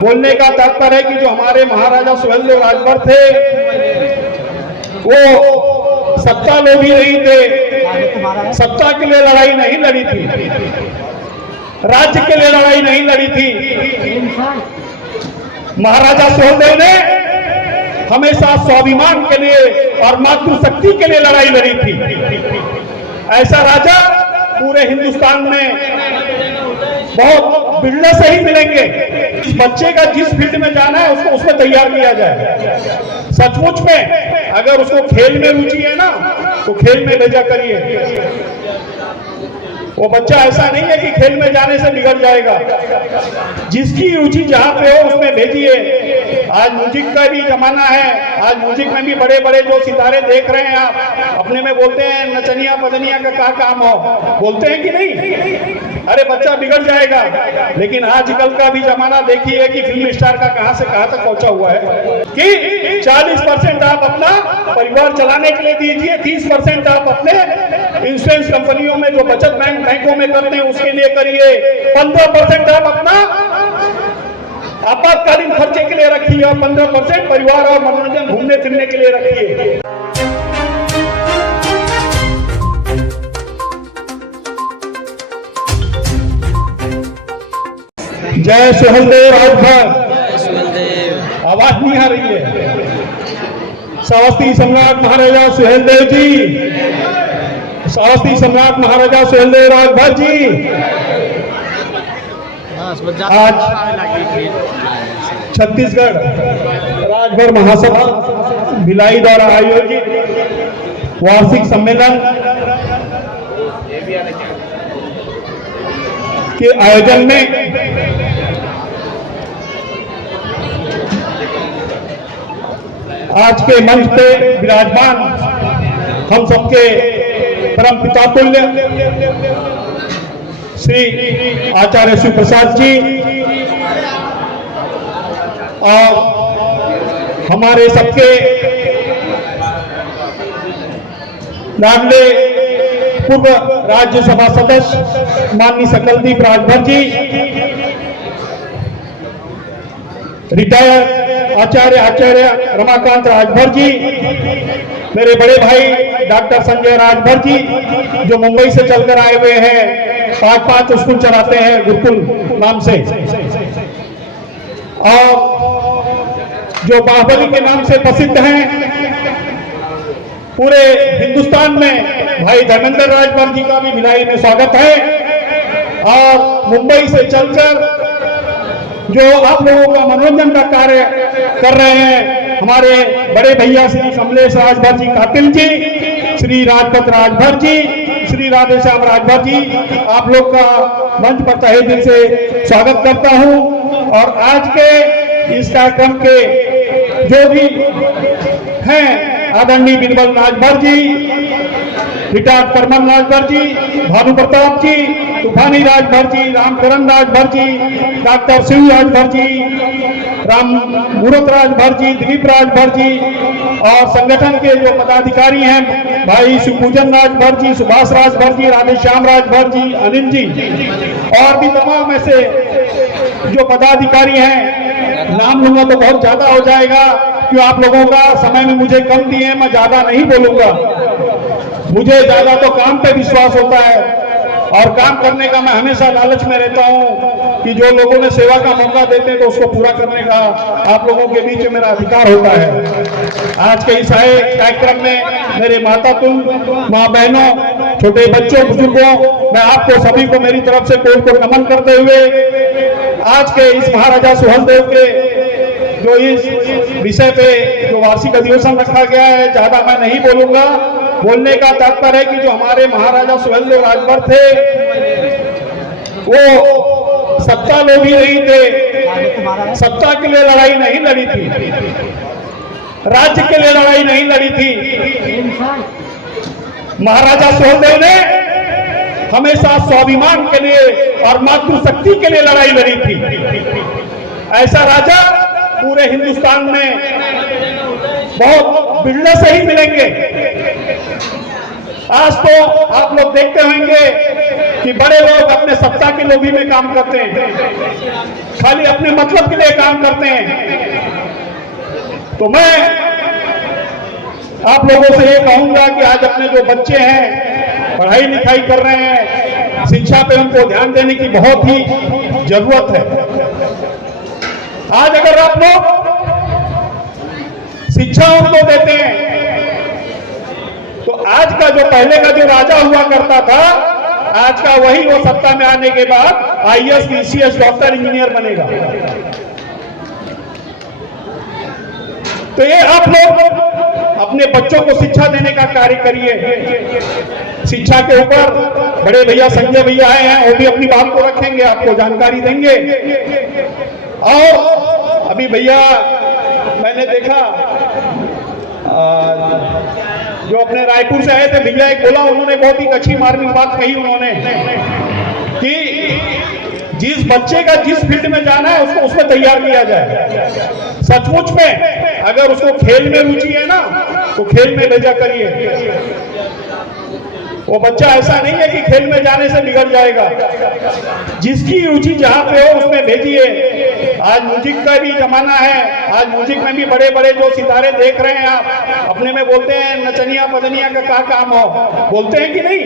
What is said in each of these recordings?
बोलने का तात्पर्य है कि जो हमारे महाराजा सुहेलदेव राजभर थे वो सत्ता लोभी नहीं थे, सत्ता के लिए लड़ाई नहीं लड़ी थी, राज्य के लिए लड़ाई नहीं लड़ी थी। महाराजा सुहेलदेव ने हमेशा स्वाभिमान के लिए और मातृशक्ति के लिए लड़ाई लड़ी थी। ऐसा राजा पूरे हिंदुस्तान में बहुत बिरले से ही मिलेंगे। इस बच्चे का जिस फील्ड में जाना है उसको उसमें तैयार किया जाए। सचमुच में अगर उसको खेल में रुचि है ना तो खेल में भेजा करिए। वो बच्चा ऐसा नहीं है कि खेल में जाने से बिगड़ जाएगा। जिसकी रुचि जहां पे हो उसमें भेजिए। आज म्यूजिक का भी जमाना है। आज म्यूजिक में भी बड़े बड़े जो सितारे देख रहे हैं आप अपने में बोलते हैं नचनिया पदनिया का क्या काम हो, बोलते हैं कि नहीं? अरे बच्चा बिगड़ जाएगा। लेकिन आजकल का भी जमाना देखिए कि फिल्म स्टार का कहां से कहां तक पहुंचा हुआ है कि 40% आप अपना परिवार चलाने के लिए दीजिए, 30% आप अपने इंश्योरेंस कंपनियों में जो बचत बैंकों में करते हैं उसके लिए करिए, 15% आप अपना आपातकालीन खर्चे के लिए रखिए और 15% परिवार और मनोरंजन घूमने फिरने के लिए रखिए। जय सुहेलदेव राजभर। आवाज नहीं आ रही है। सवास्त्री सम्राट महाराजा सुहेलदेव जी, सवास्त्री सम्राट महाराजा सुहेलदेव राजभर जी। आज छत्तीसगढ़ राजभर महासभा भिलाई द्वारा आयोजित वार्षिक सम्मेलन के आयोजन में आज के मंच पे विराजमान हम सबके परम पिता तुल्य श्री आचार्य शिव प्रसाद जी और हमारे सबके लाडले पूर्व राज्यसभा सदस्य माननीय सकलदीप राजभर जी, रिटायर्ड आचार्य रमाकांत राजभर जी, मेरे बड़े भाई डॉक्टर संजय राजभर जी जो मुंबई से चलकर आए हुए हैं, 5 स्कूल चलाते हैं गुरुकुल नाम से, और जो बाहुबली के नाम से प्रसिद्ध हैं पूरे हिंदुस्तान में, भाई धर्मेंद्र राजभर जी का भी भिलाई में स्वागत है। और मुंबई से चलकर जो आप लोगों का मनोरंजन का कार्य कर रहे हैं हमारे बड़े भैया श्री कमलेश राजभर जी कातिल जी, श्री राजपत राजभर जी, श्री राधेश्याम राजभर जी, आप लोग का मंच पर तहे दिल से स्वागत करता हूं। और आज के इस कार्यक्रम के जो भी हैं आदरणीय बिरबल राजभर जी, रिटायर्ड परमन राजभर जी, भानु प्रताप जी, तूफानी राजभर जी, रामकरण राजभर जी, डॉक्टर शिव राजभर जी, राम मूरत राजभर जी, दिलीप राजभर जी, और संगठन के जो पदाधिकारी हैं भाई शिवपूजन राजभर जी, सुभाष राजभर जी, राधेश्याम राजभर जी, अनिल जी, और भी तमाम ऐसे जो पदाधिकारी हैं, नाम लूंगा तो बहुत ज्यादा हो जाएगा क्यों आप लोगों का समय में मुझे कम दिए, मैं ज्यादा नहीं बोलूंगा। मुझे ज्यादा तो काम पे विश्वास होता है और काम करने का मैं हमेशा लालच में रहता हूं कि जो लोगों ने सेवा का मौका देते हैं तो उसको पूरा करने का आप लोगों के बीच में मेरा अधिकार होता है। आज के इस कार्यक्रम में मेरे माता तुम माँ बहनों, छोटे बच्चों, बुजुर्गों, मैं आपको सभी को मेरी तरफ से कोट को नमन करते हुए आज के इस महाराजा सुहेलदेव के जो इस विषय पे जो वार्षिक अधिवेशन रखा गया है, ज्यादा मैं नहीं बोलूंगा। बोलने का तात्पर्य है कि जो हमारे महाराजा सुहेलदेव राजभर थे वो सत्ता लोभी नहीं थे, सत्ता के लिए लड़ाई नहीं लड़ी थी, राज्य के लिए लड़ाई नहीं लड़ी थी। महाराजा सुहेलदेव ने हमेशा स्वाभिमान के लिए और मातृशक्ति के लिए लड़ाई लड़ी थी। ऐसा राजा पूरे हिंदुस्तान में बहुत बिरले से ही मिलेंगे। आज तो आप लोग देखते होंगे कि बड़े लोग अपने सत्ता की लोभी में काम करते हैं, खाली अपने मतलब के लिए काम करते हैं। तो मैं आप लोगों से ये कहूंगा कि आज अपने जो बच्चे हैं पढ़ाई लिखाई कर रहे हैं, शिक्षा पे उनको ध्यान देने की बहुत ही जरूरत है। आज अगर आप लोग शिक्षा उनको देते हैं तो आज का जो पहले का जो राजा हुआ करता था, आज का वही वो सत्ता में आने के बाद आईएएस, पीसीएस, डॉक्टर, इंजीनियर बनेगा। तो ये आप लोग अपने बच्चों को शिक्षा देने का कार्य करिए। शिक्षा के ऊपर बड़े भैया संजय भैया आए हैं, वो भी अपनी बात को रखेंगे, आपको जानकारी देंगे। और अभी भैया मैंने देखा जो अपने रायपुर से आए थे भैया, एक बोला, उन्होंने बहुत ही अच्छी मार्मिक बात कही उन्होंने कि जिस बच्चे का जिस फील्ड में जाना है उसको उसमें तैयार किया जाए। सचमुच में अगर उसको खेल में रुचि है ना तो खेल में भेजा करिए। वो बच्चा ऐसा नहीं है कि खेल में जाने से बिगड़ जाएगा। जिसकी रुचि जहां पे हो उसमें भेजिए। आज म्यूजिक का भी जमाना है, आज म्यूजिक में भी बड़े बड़े जो सितारे देख रहे हैं आप, अपने में बोलते हैं नचनिया पदनिया का क्या काम हो, बोलते हैं कि नहीं?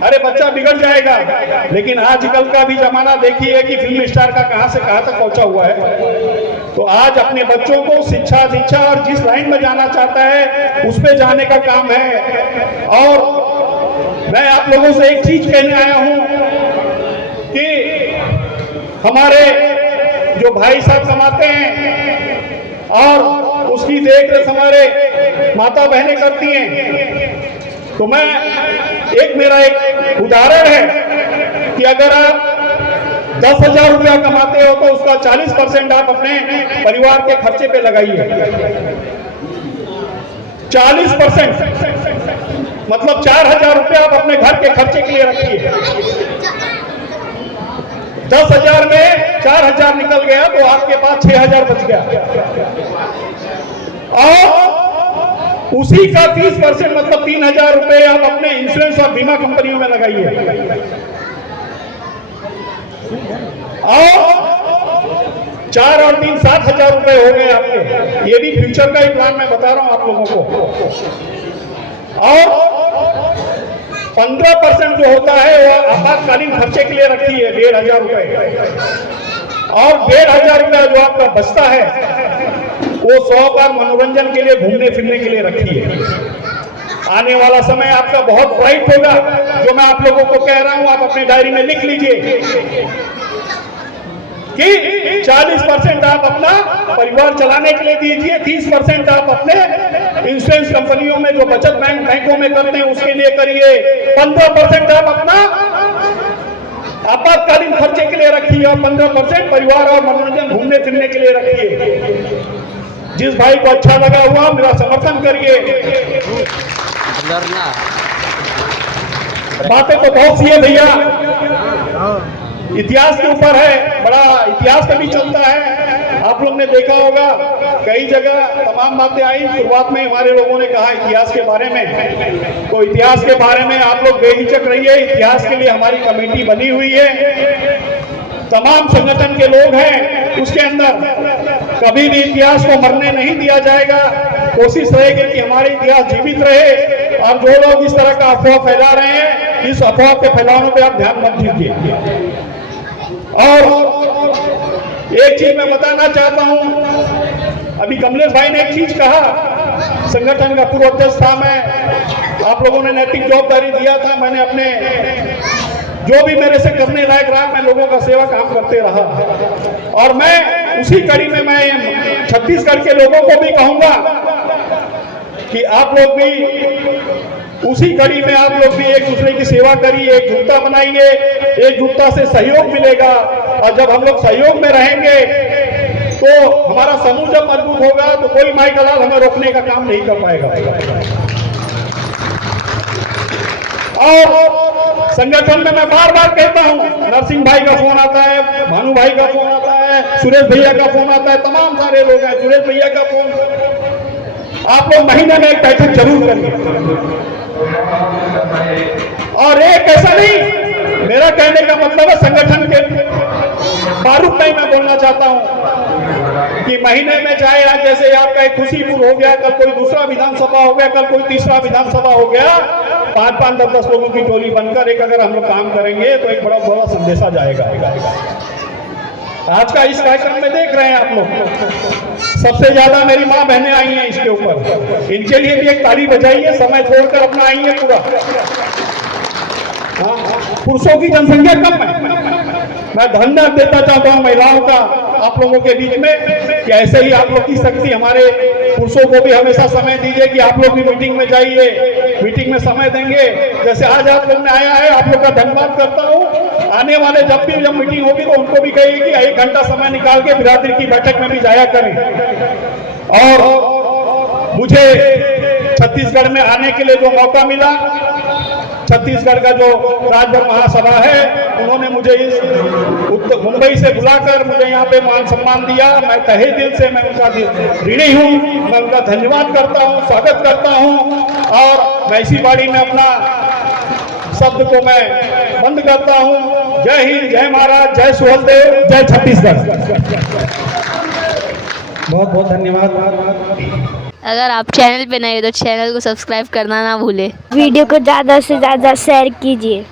अरे बच्चा बिगड़ जाएगा। लेकिन आजकल का भी जमाना देखिए कि फिल्म स्टार का कहां से कहां तक पहुंचा हुआ है। तो आज अपने बच्चों को शिक्षा दीक्षा और जिस लाइन में जाना चाहता है उस पे जाने का काम है। और मैं आप लोगों से एक चीज कहने आया हूं कि हमारे जो भाई साहब कमाते हैं और उसकी देखरेख हमारे माता बहनें करती हैं। तो मैं मेरा एक उदाहरण है कि अगर आप 10,000 रुपया कमाते हो तो उसका 40% आप अपने परिवार के खर्चे पे लगाइए। 40% मतलब 4,000 रुपया आप अपने घर के खर्चे के लिए रखिए। 10,000 में 4,000 निकल गया तो आपके पास 6,000 बच गया। और उसी का 30% मतलब 3,000 रुपए आप अपने इंश्योरेंस और बीमा कंपनियों में लगाइए। और 4 और 3 7,000 रुपए हो गए आपके। ये भी फ्यूचर का ही प्लान मैं बता रहा हूं आप लोगों को। और 15% जो होता है वो आपातकालीन खर्चे के लिए रखिए, 1,500 रुपए। और 1,500 रुपया जो आपका बचता है वो 100 बार मनोरंजन के लिए, घूमने फिरने के लिए रखिए। आने वाला समय आपका बहुत ब्राइट होगा। जो मैं आप लोगों को कह रहा हूं आप अपने डायरी में लिख लीजिए कि 40% आप अपना परिवार चलाने के लिए दीजिए, 30% आप अपने इंश्योरेंस कंपनियों में जो बचत बैंकों में करते हैं उसके लिए करिए, 15% आप अपना आपातकालीन खर्चे के लिए रखिए और 15% परिवार और मनोरंजन घूमने फिरने के लिए रखिए। जिस भाई को अच्छा लगा हुआ मेरा समर्थन करिए। बातें तो बहुत सी है भैया, इतिहास के ऊपर है, बड़ा इतिहास पे भी चलता है। आप लोग ने देखा होगा कई जगह तमाम बातें आई। शुरुआत में हमारे लोगों ने कहा इतिहास के बारे में, तो इतिहास के बारे में आप लोग बेहिचक रहिए। इतिहास के लिए हमारी कमेटी बनी हुई है, तमाम संगठन के लोग हैं उसके अंदर। कभी भी इतिहास को मरने नहीं दिया जाएगा। कोशिश रहेगी कि हमारे इतिहास जीवित रहे। और जो लोग इस तरह का अफवाह फैला रहे हैं, इस अफवाह के फैलाने पे आप ध्यान मत दीजिए। और एक चीज मैं बताना चाहता हूं, अभी कमलेश भाई ने एक चीज कहा, संगठन का पूर्व अध्यक्ष था मैं, आप लोगों ने नैतिक जवाबदारी दिया था, मैंने अपने जो भी मेरे से करने लायक रहा मैं लोगों का सेवा काम करते रहा। और मैं उसी कड़ी में मैं छत्तीसगढ़ के लोगों को भी कहूंगा कि आप लोग भी उसी कड़ी में आप लोग भी एक दूसरे की सेवा करिए, एकजुटता बनाइए, एकजुटता से सहयोग मिलेगा। और जब हम लोग सहयोग में रहेंगे तो हमारा समूह जब मजबूत होगा तो कोई माई का लाल हमें रोकने का काम नहीं कर पाएगा। और संगठन में मैं बार बार कहता हूं, नरसिंह भाई का फोन आता है, भानु भाई का फोन आता है, सुरेश भैया का फोन आता है, तमाम सारे लोग हैं, सुरेश भैया का फोन। आप लोग महीने में एक बैठक जरूर करिए। और एक ऐसा नहीं मेरा कहने का मतलब है संगठन के बारूद नहीं मैं बोलना चाहता हूं कि महीने में चाहे आज जैसे आपका एक खुशीपुर हो गया, कल कोई दूसरा विधानसभा हो गया, कल कोई तीसरा विधानसभा हो गया, 5-5, 10-10 लोगों की टोली बनकर एक अगर हम लोग काम करेंगे तो एक बड़ा बड़ा संदेशा जाएगा। आज का इस कार्यक्रम में देख रहे हैं आप लोग, सबसे ज्यादा मेरी माँ बहनें आई हैं इसके ऊपर, इनके लिए भी एक ताली बजाइए, समय छोड़कर अपना आई है पूरा। पुरुषों की जनसंख्या कम है। मैं धन्यवाद देना चाहता हूं महिलाओं का आप लोगों के बीच में कि ऐसे ही आप लोग की शक्ति हमारे पुरुषों को भी हमेशा समय दीजिए कि आप लोग भी मीटिंग में जाइए, मीटिंग में समय देंगे। जैसे आज आप लोग ने आया है, आप लोग का धन्यवाद करता हूं। आने वाले जब मीटिंग होगी तो उनको भी कहिए कि 1 घंटा समय निकाल के बिरादरी की बैठक में भी जाया करें। और मुझे छत्तीसगढ़ में आने के लिए जो मौका मिला, छत्तीसगढ़ का जो राजभर महासभा है, उन्होंने मुझे इस मुंबई से बुलाकर मुझे यहाँ पे मान सम्मान दिया। मैं तहे दिल से मैं उनका ऋणी हूँ, मैं उनका धन्यवाद करता हूँ, स्वागत करता हूँ। और मैं इसी बाड़ी में अपना शब्द को मैं बंद करता हूँ। जय हिंद, जय महाराज, जय सुहेलदेव, जय छत्तीसगढ़। बहुत बहुत धन्यवाद। अगर आप चैनल पे नए हो तो चैनल को सब्सक्राइब करना ना भूलें। वीडियो को ज़्यादा से ज़्यादा शेयर कीजिए।